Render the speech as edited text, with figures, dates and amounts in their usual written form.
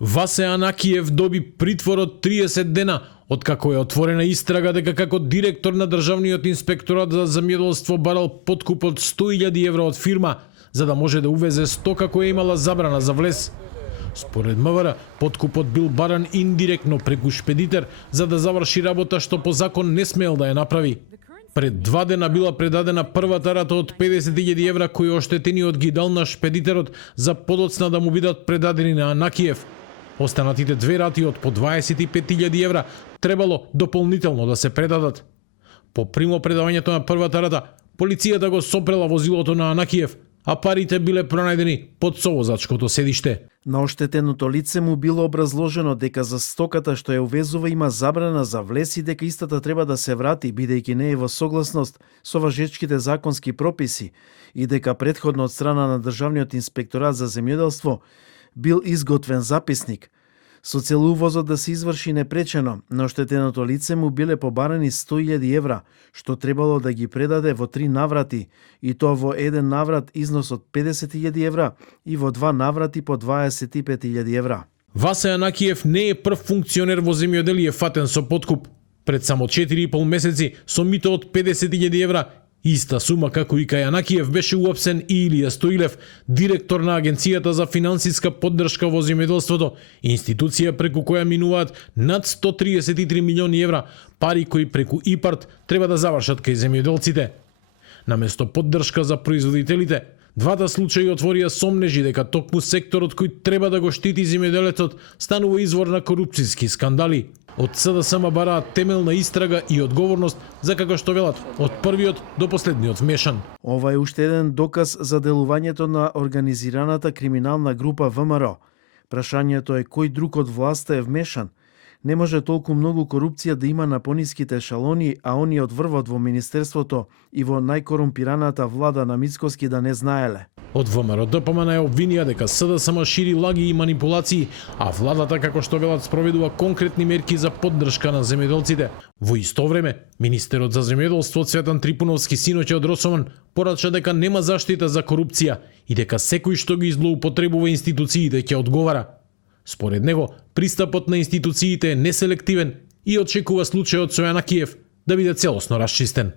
Васе Анакиев доби притвор од 30 дена, откако е отворена истрага дека како директор на Државниот инспекторат за земјоделство барал подкуп од 100.000 евра од фирма, за да може да увезе стока која имала забрана за влез. Според МВР, подкупот бил баран индиректно преку шпедитер за да заврши работа што по закон не смел да ја направи. Пред 2 дена била предадена првата рата од 50.000 евра кој оштетениот ги дал на шпедитерот за подоцна да му бидат предадени на Анакиев. Останатите 2 рати од по 25.000 евра требало дополнително да се предадат. По примо предавањето на првата рата, полицијата го сопрела возилото на Анакиев, а парите биле пронајдени под совозачкото седиште. На оштетеното лице му било образложено дека за стоката што ја увезува има забрана за влез и дека истата треба да се врати бидејќи не е во согласност со важечките законски прописи и дека претходно од страна на Државниот инспекторат за земјоделство бил изготвен записник. Со цел увозот да се изврши непречено, на оштетеното лице му биле побарани 100.000 евра, што требало да ги предаде во 3 наврати, и тоа во еден наврат износ од 50.000 евра и во 2 наврати по 25.000 евра. Васе Анакиев не е прв функционер во земјоделие фатен со подкуп. Пред само 4,5 месеци со мито од 50.000 евра, иста сума како и кај Анакиев, беше уапсен и Илија Стоилев, директор на Агенцијата за финансиска поддршка во земјоделството, институција преку која минуваат над 133 милиони евра, пари кои преку ИПАРД треба да завршат кај земјоделците. Наместо поддршка за производителите, двата случаи отворија сомнежи дека токму секторот кој треба да го штити земјоделецот станува извор на корупцијски скандали. Од СДСМ бараат темелна истрага и одговорност за како што велат од првиот до последниот вмешан. Ова е уште еден доказ за делувањето на организираната криминална група ВМРО. Прашањето е кој друг од власта е вмешан. Не може толку многу корупција да има на пониските ешалони, а они од врвот во Министерството и во најкорумпираната влада на Мицкоски да не знаеле. Од ВМРО ДПМН е обвинија дека СДСМ шири лаги и манипулации, а владата, како што велат, спроведува конкретни мерки за поддршка на земјоделците. Во исто време, министерот за земјоделство Цветан Трипуновски синоќа од Росоман порача дека нема заштита за корупција и дека секој што ги злоупотребува институциите ќе одговара. Според него, пристапот на институциите е неселективен и очекува случајот со Анакиев да биде целосно расчистен.